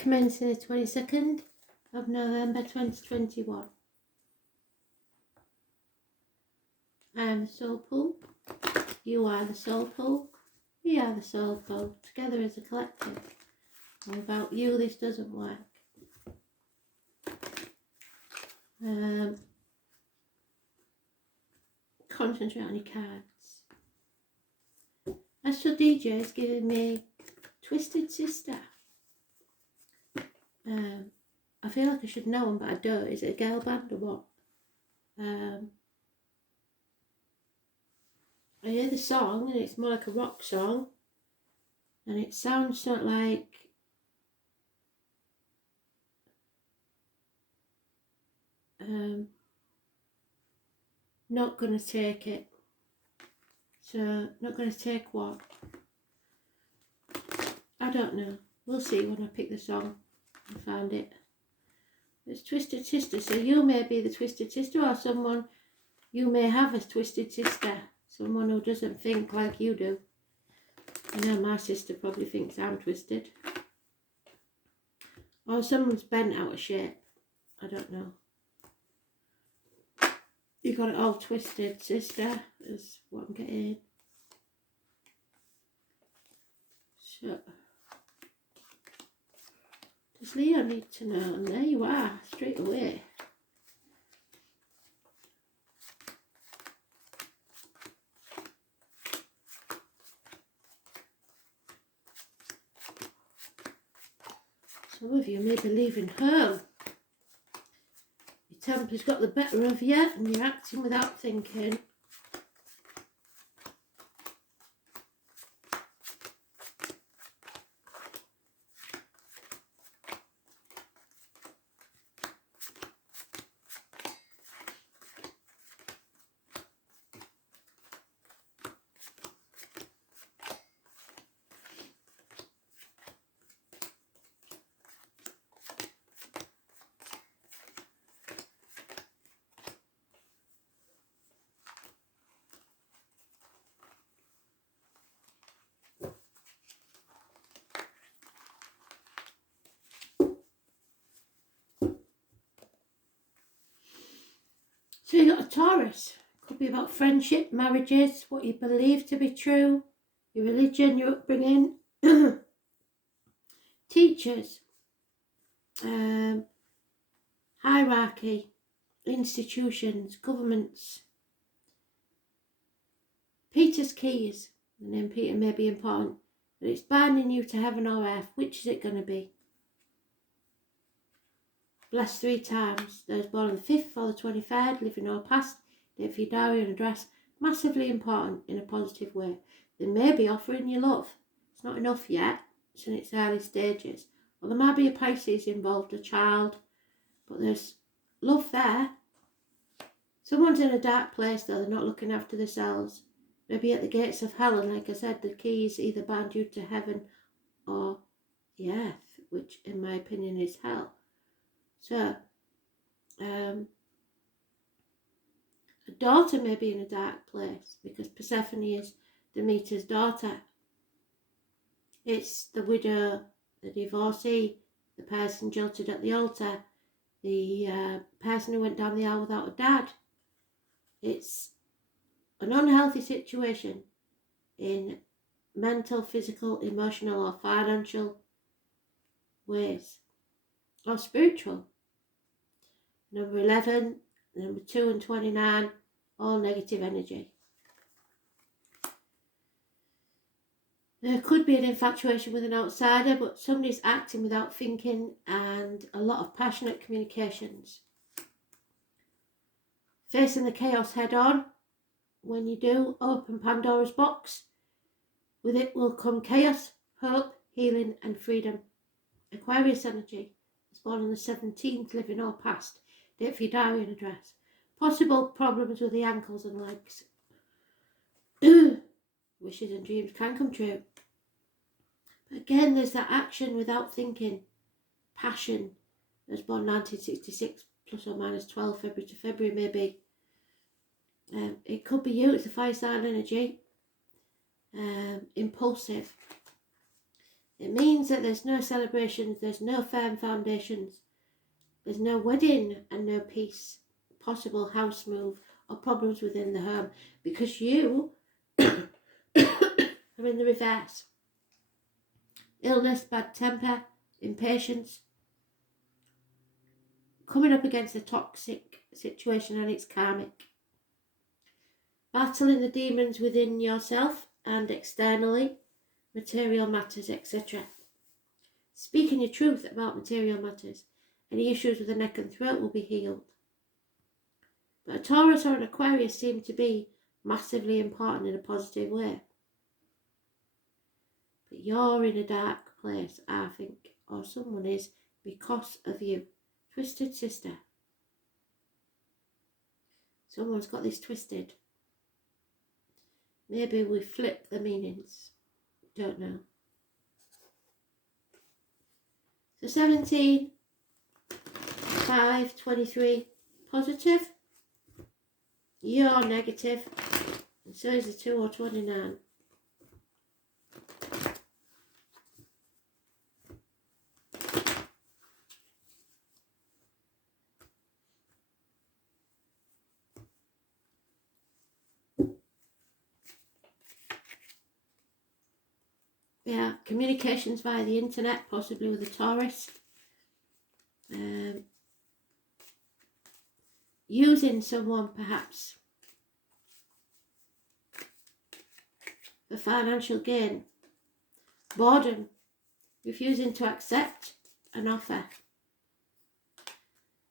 commencing the 22nd of November 2021. I am the soul pool. You are the soul pool. We are the soul pool. Together as a collective. Without you, this doesn't work. Concentrate on your cards. Astral DJ is giving me Twisted Sister. I feel like I should know them, but I don't. Is it a girl band or what? I hear the song and it's more like a rock song, and it sounds sort of like not gonna take it. So not gonna take what? I don't know. We'll see when I pick the song and find it. It's Twisted Sister, so you may be the Twisted Sister, or someone you may have a Twisted Sister. Someone who doesn't think like you do. I know my sister probably thinks I'm twisted. Or someone's bent out of shape. I don't know. You got it all twisted, sister, is what I'm getting. So, does Leo need to know? And there you are, straight away. Some of you may be leaving home. Your temper's got the better of you and you're acting without thinking. So you got a Taurus. Could be about friendship, marriages, what you believe to be true, your religion, your upbringing, teachers, hierarchy, institutions, governments. Peter's keys. The name Peter may be important, but it's binding you to heaven or earth. Which is it going to be? Blessed 3 times. Those born on the 5th or the 23rd, living or past, date for your diary and address. Massively important in a positive way. They may be offering you love. It's not enough yet. It's in its early stages. Or there might be a Pisces involved, a child. But there's love there. Someone's in a dark place though. They're not looking after themselves. Maybe at the gates of hell. And like I said, the keys either bind you to heaven or the earth, which in my opinion is hell. So, a daughter may be in a dark place because Persephone is Demeter's daughter. It's the widow, the divorcee, the person jilted at the altar, the person who went down the aisle without a dad. It's an unhealthy situation in mental, physical, emotional or financial ways, or spiritual. Number 11, number 2 and 29, all negative energy. There could be an infatuation with an outsider, but somebody's acting without thinking, and a lot of passionate communications. Facing the chaos head on. When you do, open Pandora's box. With it will come chaos, hope, healing and freedom. Aquarius energy. Is born on the 17th, living or past. Date for your diary and address. Possible problems with the ankles and legs. Wishes and dreams can come true. But again, there's that action without thinking. Passion. I was born 1966, plus or minus 12 February to February maybe. It could be you, it's a fire sign energy. Impulsive. It means that there's no celebrations, there's no firm foundations, there's no wedding and no peace, possible house move or problems within the home, because you are in the reverse. Illness, bad temper, impatience, coming up against a toxic situation, and it's karmic. Battling the demons within yourself and externally, material matters, etc. Speaking your truth about material matters. Any issues with the neck and throat will be healed. But a Taurus or an Aquarius seem to be massively important in a positive way. But you're in a dark place, I think, or someone is, because of you. Twisted sister. Someone's got this twisted. Maybe we flip the meanings. Don't know. So 17, 5, 23, positive. You're negative. And so is the 2 or 29. Yeah, communications via the internet, possibly with a Taurus. Using someone perhaps for financial gain. Boredom, refusing to accept an offer.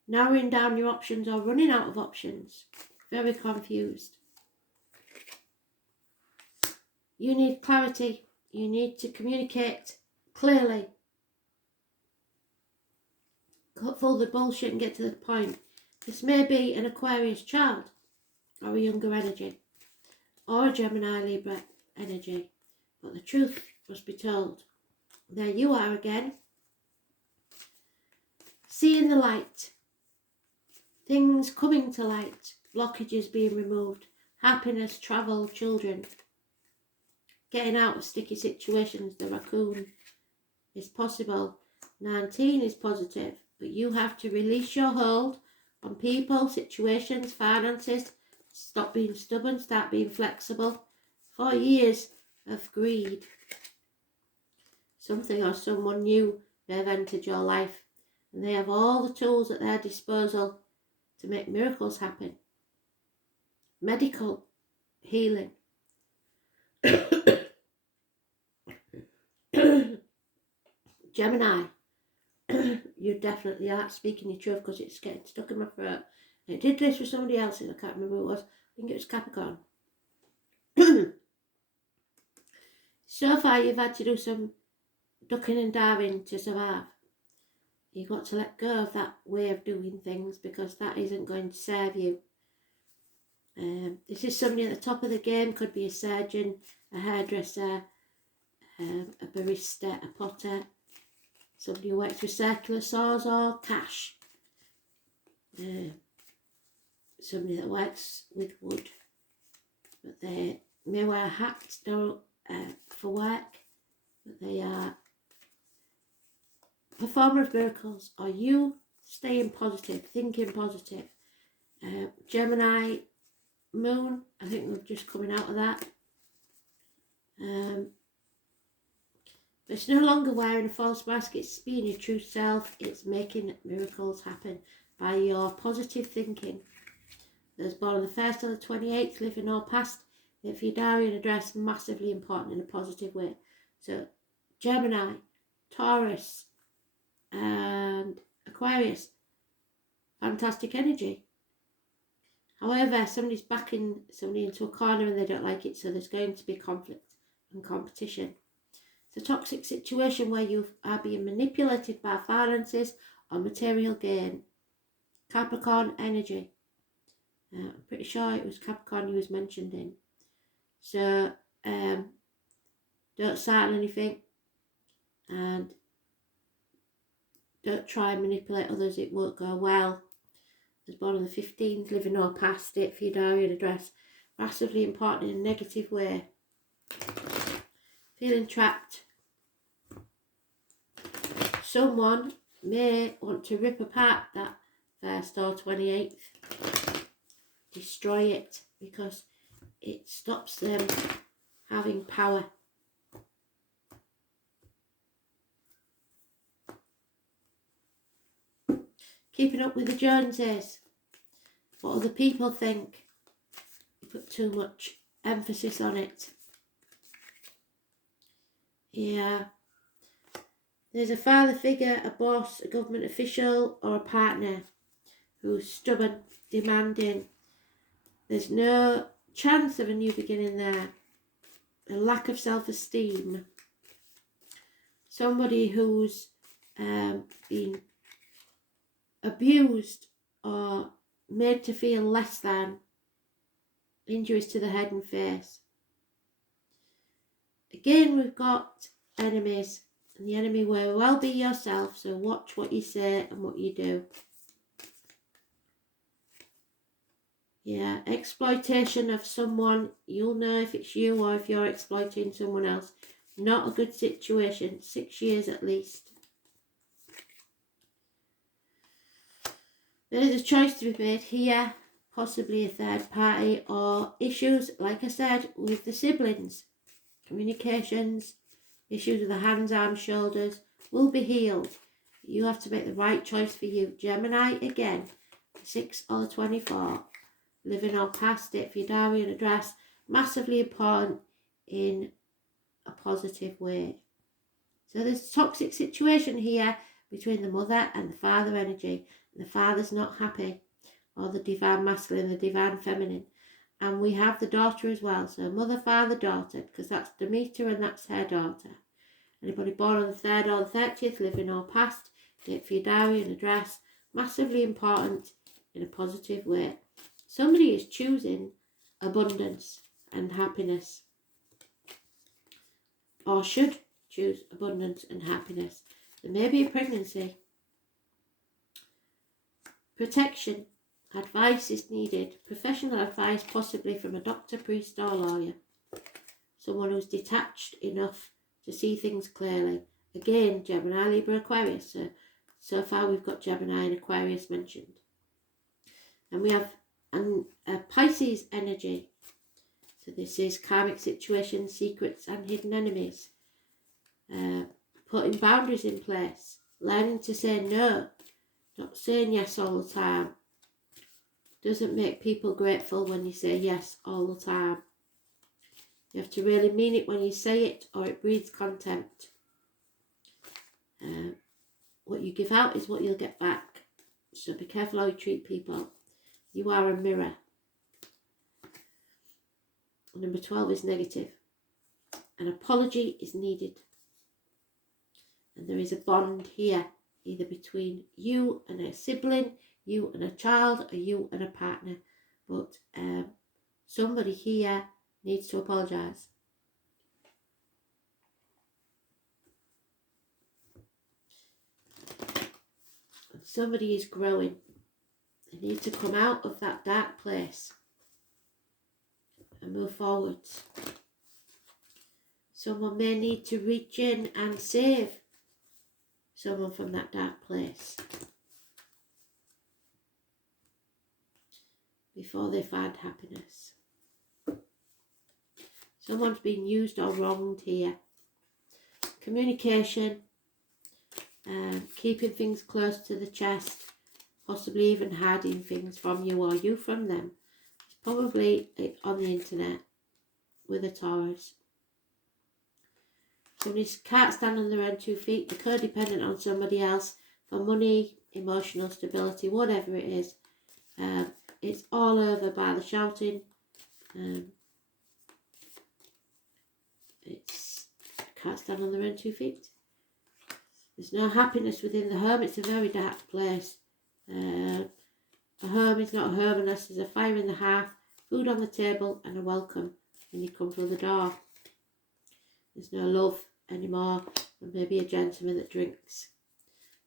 Narrowing down your options or running out of options. Very confused. You need clarity. You need to communicate clearly. Cut through the bullshit and get to the point. This may be an Aquarius child or a younger energy or a Gemini Libra energy, but the truth must be told. There you are again. Seeing the light. Things coming to light. Blockages being removed. Happiness, travel, children. Getting out of sticky situations. The raccoon is possible. 19 is positive, but you have to release your hold on people, situations, finances. Stop being stubborn, start being flexible. 4 years of greed. Something or someone new may have entered your life, and they have all the tools at their disposal to make miracles happen. Medical healing. Gemini, you definitely are speaking your truth, because it's getting stuck in my throat. I did this for somebody else, and I can't remember who it was. I think it was Capricorn. So far you've had to do some ducking and diving to survive. You've got to let go of that way of doing things, because that isn't going to serve you. This is somebody at the top of the game. Could be a surgeon, a hairdresser, a barista, a potter, somebody who works with circular saws or cash, somebody that works with wood, but they may wear hats for work, but they are performer of miracles. Or you staying positive, thinking positive. Gemini moon, I think we're just coming out of that. But it's no longer wearing a false mask, it's being your true self, it's making miracles happen by your positive thinking. Those born on the 1st or the 28th, living or past, if your diary and address, massively important in a positive way. So Gemini, Taurus and Aquarius, fantastic energy. However, somebody's backing somebody into a corner and they don't like it, so there's going to be conflict and competition. It's a toxic situation where you are being manipulated by finances or material gain. Capricorn energy. I'm pretty sure it was Capricorn you was mentioned in. So don't sign anything, and don't try and manipulate others, it won't go well. Was born on the 15th, living or past it for your diary and address. Massively important in a negative way. Feeling trapped. someone may want to rip apart that 1st or 28th, destroy it, because it stops them having power. Keeping up with the Joneses, what other people think. You put too much emphasis on it. Yeah. There's a father figure, a boss, a government official, or a partner who's stubborn, demanding. There's no chance of a new beginning there. A lack of self-esteem. Somebody who's been abused or made to feel less than. Injuries to the head and face. Again, we've got enemies. And the enemy will well be yourself, so watch what you say and what you do. Yeah, exploitation of someone. You'll know if it's you or if you're exploiting someone else. Not a good situation. 6 years at least. There is a choice to be made here. Possibly a third party, or issues, like I said, with the siblings. Communications. Issues with the hands, arms, shoulders will be healed. You have to make the right choice for you. Gemini, again, 6 or 24. Living or past it for your diary and address. Massively important in a positive way. So there's a toxic situation here between the mother and the father energy. The father's not happy. Or the divine masculine, the divine feminine. And we have the daughter as well. So mother, father, daughter, because that's Demeter and that's her daughter. Anybody born on the 3rd or the 30th, living or past, date for your diary and address. Massively important in a positive way. Somebody is choosing abundance and happiness. Or should choose abundance and happiness. There may be a pregnancy. Protection. Advice is needed. Professional advice, possibly from a doctor, priest, or lawyer. Someone who's detached enough to see things clearly. Again, Gemini, Libra, Aquarius. So far we've got Gemini and Aquarius mentioned. And we have a Pisces energy. So this is karmic situations, secrets, and hidden enemies. Putting boundaries in place. Learning to say no. Not saying yes all the time. Doesn't make people grateful when you say yes all the time. You have to really mean it when you say it, or it breeds contempt. What you give out is what you'll get back. So be careful how you treat people. You are a mirror. Number 12 is negative. An apology is needed. And there is a bond here, either between you and a sibling, you and a child, or you and a partner. But somebody here needs to apologise. Somebody is growing. They need to come out of that dark place and move forwards. Someone may need to reach in and save someone from that dark place before they find happiness. Someone's been used or wronged here. Communication, keeping things close to the chest, possibly even hiding things from you or you from them. It's probably on the internet with a Taurus. Somebody can't stand on their own 2 feet. They're codependent on somebody else for money, emotional stability, whatever it is. It's all over by the shouting. It's can't stand on their own 2 feet. There's no happiness within the home. It's a very dark place. A home is not a home unless there's a fire in the hearth, food on the table, and a welcome when you come through the door. There's no love anymore, and maybe a gentleman that drinks.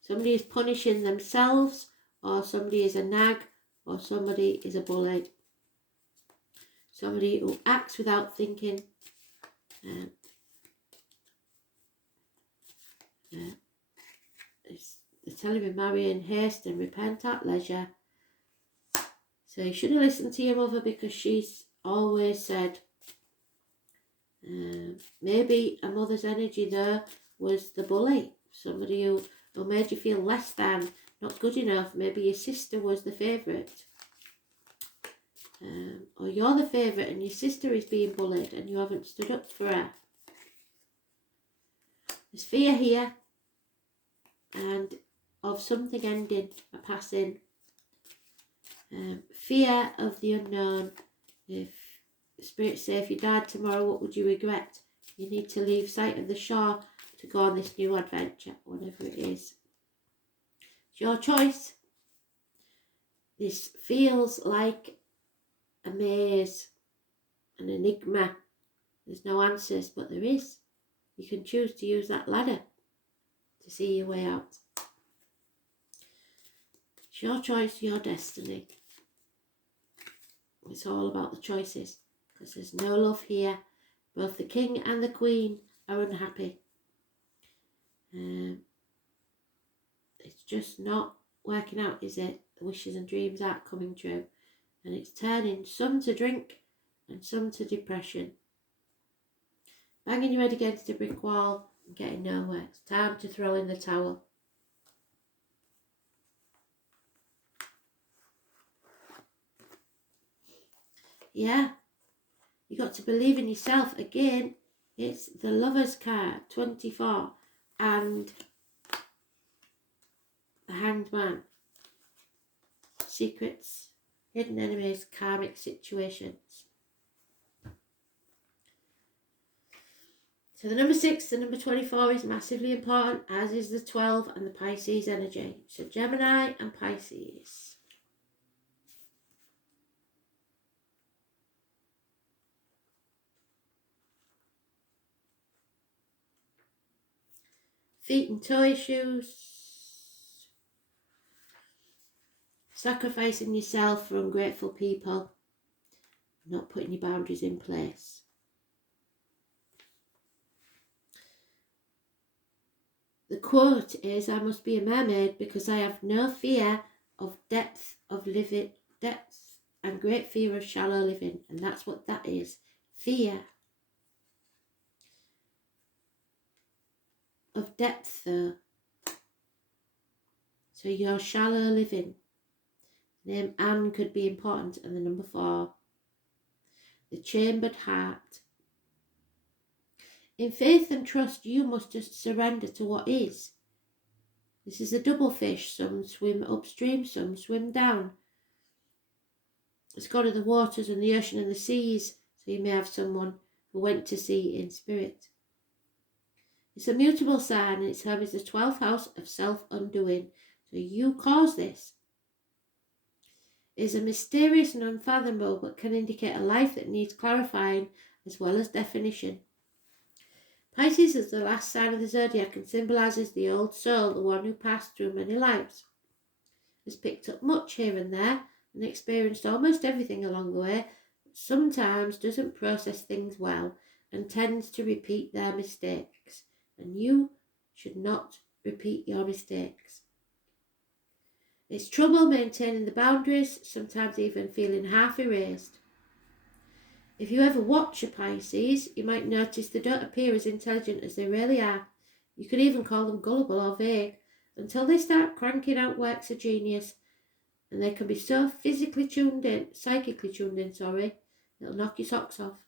Somebody is punishing themselves, or somebody is a nag, or somebody is a bully. Somebody who acts without thinking. they're telling me marry in haste and repent at leisure. So you shouldn't listen to your mother because she's always said, maybe a mother's energy there was the bully, somebody who made you feel less than, not good enough. Maybe your sister was the favourite. Or you're the favourite and your sister is being bullied and you haven't stood up for her. There's fear here and of something ending, a passing. Fear of the unknown. If the spirits say if you died tomorrow, what would you regret? You need to leave sight of the shore to go on this new adventure, whatever it is. It's your choice. This feels like a maze, an enigma. There's no answers, but there is. You can choose to use that ladder to see your way out. It's your choice, your destiny. It's all about the choices, because there's no love here. Both the king and the queen are unhappy. It's just not working out, is it? The wishes and dreams aren't coming true. And it's turning some to drink and some to depression. Banging your head against a brick wall and getting nowhere. It's time to throw in the towel. Yeah, you got to believe in yourself. Again, it's the Lover's card, 24, and the Hanged Man. Secrets, hidden enemies, karmic situations. So the number 6, the number 24 is massively important, as is the 12 and the Pisces energy. So Gemini and Pisces. Feet and toe issues. Sacrificing yourself for ungrateful people. Not putting your boundaries in place. The quote is, I must be a mermaid because I have no fear of depth of living, depth and great fear of shallow living. And that's what that is. Fear of depth though. So your shallow living. The name Anne could be important, and the number 4. The chambered heart. In faith and trust, you must just surrender to what is. This is a double fish. Some swim upstream, some swim down. It's God of the waters and the ocean and the seas. So you may have someone who went to sea in spirit. It's a mutable sign, and its home is the 12th house of self-undoing. So you cause this. It is a mysterious and unfathomable, but can indicate a life that needs clarifying as well as definition. Pisces is the last sign of the zodiac and symbolises the old soul, the one who passed through many lives, has picked up much here and there and experienced almost everything along the way, but sometimes doesn't process things well and tends to repeat their mistakes. And you should not repeat your mistakes. It's trouble maintaining the boundaries, sometimes even feeling half erased. If you ever watch a Pisces, you might notice they don't appear as intelligent as they really are. You could even call them gullible or vague, until they start cranking out works of genius, and they can be so psychically tuned in, it'll knock your socks off.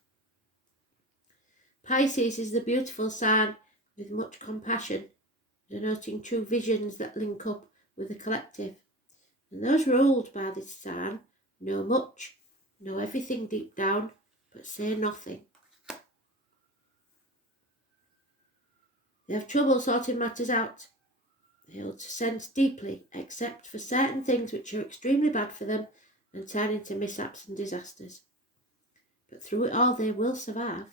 Pisces is the beautiful sign with much compassion, denoting true visions that link up with the collective. And those ruled by this sign know much, know everything deep down, but say nothing. They have trouble sorting matters out. They hold sense deeply, except for certain things which are extremely bad for them and turn into mishaps and disasters. But through it all they will survive.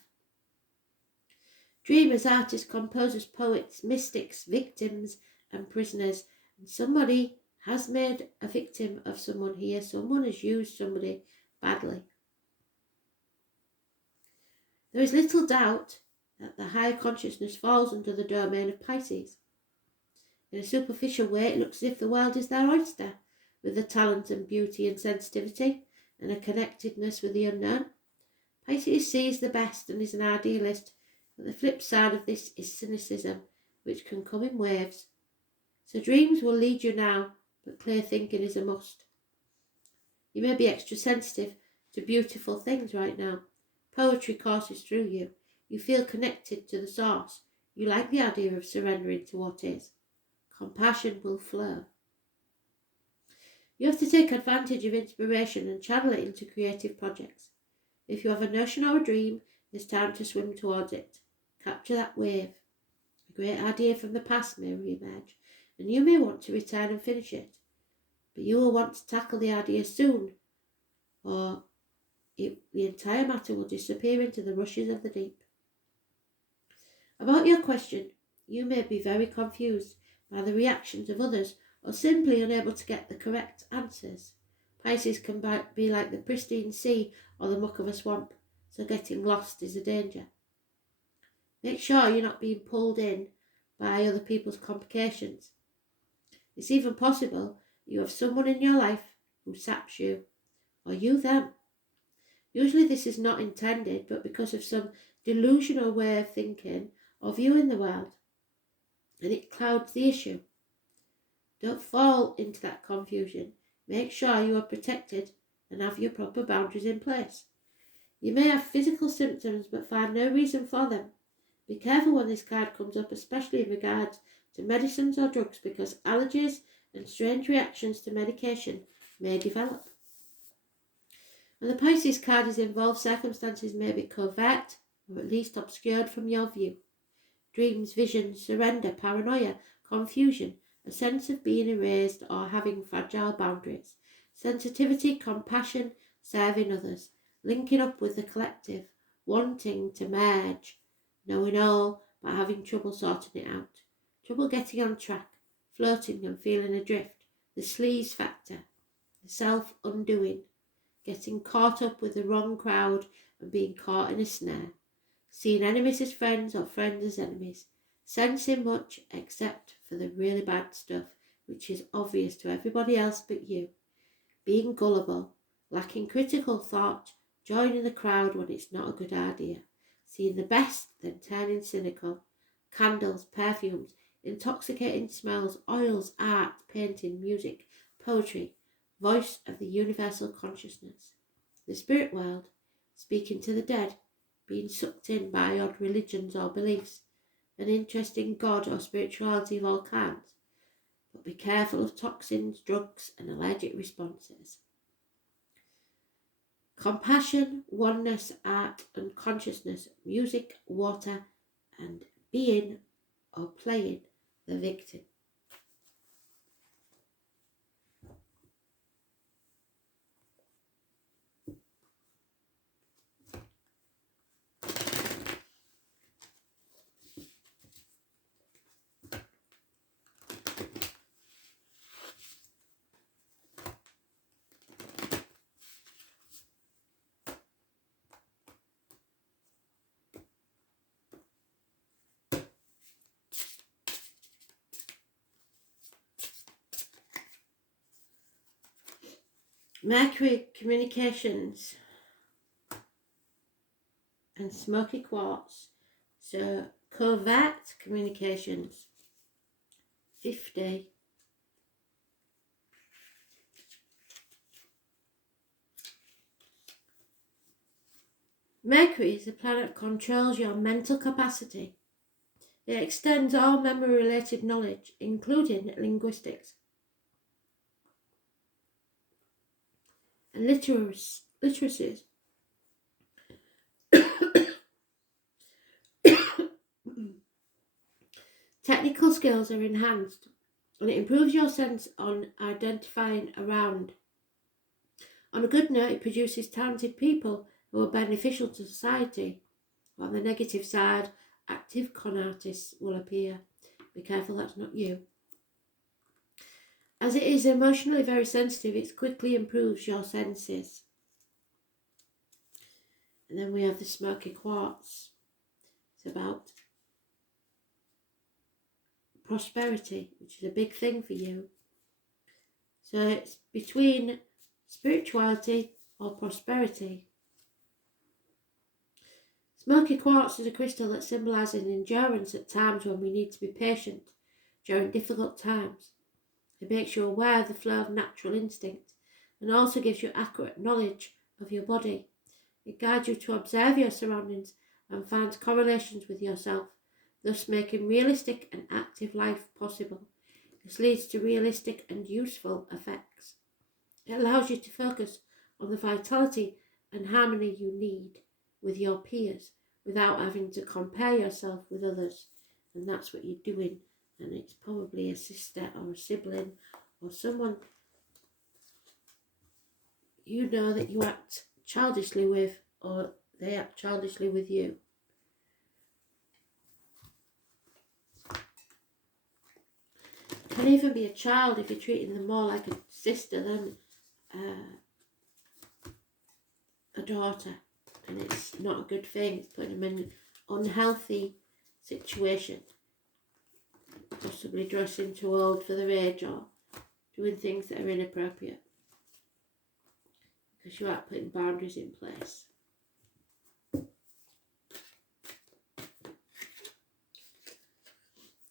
Dreamers, artists, composers, poets, mystics, victims and prisoners. And somebody has made a victim of someone here. Someone has used somebody badly. There is little doubt that the higher consciousness falls under the domain of Pisces. In a superficial way, it looks as if the world is their oyster, with the talent and beauty and sensitivity, and a connectedness with the unknown. Pisces sees the best and is an idealist, but the flip side of this is cynicism, which can come in waves. So dreams will lead you now, but clear thinking is a must. You may be extra sensitive to beautiful things right now. Poetry courses through you. You feel connected to the source. You like the idea of surrendering to what is. Compassion will flow. You have to take advantage of inspiration and channel it into creative projects. If you have a notion or a dream, it's time to swim towards it. Capture that wave. A great idea from the past may re-emerge, and you may want to return and finish it. But you will want to tackle the idea soon, or the entire matter will disappear into the rushes of the deep. About your question, you may be very confused by the reactions of others or simply unable to get the correct answers. Pisces can be like the pristine sea or the muck of a swamp, so getting lost is a danger. Make sure you're not being pulled in by other people's complications. It's even possible you have someone in your life who saps you, or you them. Usually this is not intended, but because of some delusional way of thinking or viewing the world, and it clouds the issue. Don't fall into that confusion. Make sure you are protected and have your proper boundaries in place. You may have physical symptoms but find no reason for them. Be careful when this card comes up, especially in regards to medicines or drugs, because allergies and strange reactions to medication may develop. When the Pisces card is involved, circumstances may be covert or at least obscured from your view. Dreams, visions, surrender, paranoia, confusion, a sense of being erased or having fragile boundaries, sensitivity, compassion, serving others, linking up with the collective, wanting to merge, knowing all but having trouble sorting it out, trouble getting on track, floating and feeling adrift, the sleaze factor, the self-undoing, getting caught up with the wrong crowd and being caught in a snare, seeing enemies as friends or friends as enemies, sensing much except for the really bad stuff which is obvious to everybody else but you, being gullible, lacking critical thought, joining the crowd when it's not a good idea, seeing the best then turning cynical, candles, perfumes, intoxicating smells, oils, art, painting, music, poetry, voice of the universal consciousness, the spirit world, speaking to the dead, being sucked in by odd religions or beliefs, an interest in God or spirituality of all kinds. But be careful of toxins, drugs and allergic responses. Compassion, oneness, art and consciousness, music, water and being or playing the victim. Mercury, communications and smoky quartz. So covert communications, 50. Mercury is a planet that controls your mental capacity. It extends all memory-related knowledge, including linguistics and literacies. Technical skills are enhanced, and it improves your sense on identifying around. On a good note, it produces talented people who are beneficial to society. On the negative side, active con artists will appear. Be careful that's not you. As it is emotionally very sensitive, it quickly improves your senses. And then we have the smoky quartz. It's about prosperity, which is a big thing for you. So it's between spirituality or prosperity. Smoky quartz is a crystal that symbolises endurance at times when we need to be patient during difficult times. It makes you aware of the flow of natural instinct and also gives you accurate knowledge of your body. It guides you to observe your surroundings and finds correlations with yourself, thus making realistic and active life possible. This leads to realistic and useful effects. It allows you to focus on the vitality and harmony you need with your peers without having to compare yourself with others. And that's what you're doing. And it's probably a sister or a sibling or someone you know that you act childishly with, or they act childishly with you. It can even be a child if you're treating them more like a sister than a daughter. And it's not a good thing. It's putting them in an unhealthy situation. Possibly dressing too old for their age or doing things that are inappropriate. Because you aren't putting boundaries in place.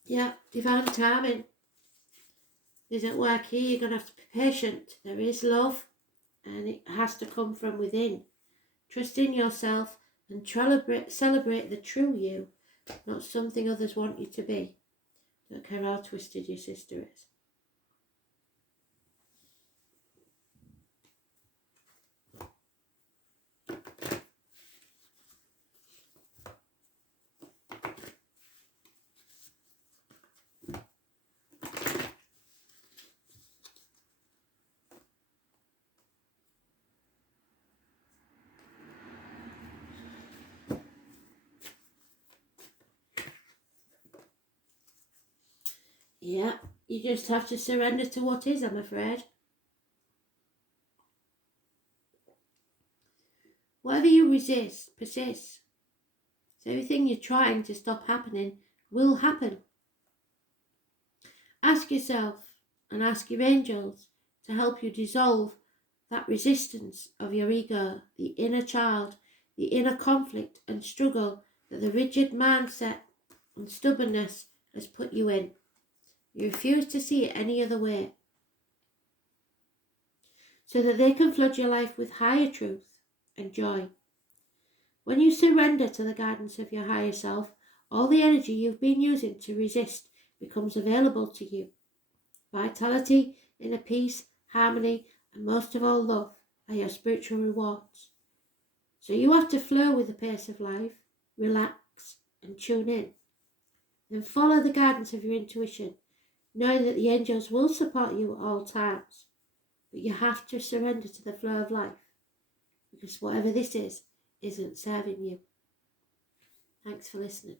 Yeah, divine timing is at work here. You're going to have to be patient. There is love and it has to come from within. Trust in yourself and celebrate the true you, not something others want you to be. Don't care how twisted your sister is. Yeah, you just have to surrender to what is, I'm afraid. Whatever you resist persists. So everything you're trying to stop happening will happen. Ask yourself and ask your angels to help you dissolve that resistance of your ego, the inner child, the inner conflict and struggle that the rigid mindset and stubbornness has put you in. You refuse to see it any other way, so that they can flood your life with higher truth and joy. When you surrender to the guidance of your higher self, all the energy you've been using to resist becomes available to you. Vitality, inner peace, harmony, and most of all love are your spiritual rewards. So you have to flow with the pace of life, relax and tune in. Then follow the guidance of your intuition, knowing that the angels will support you at all times. But you have to surrender to the flow of life, because whatever this is, isn't serving you. Thanks for listening.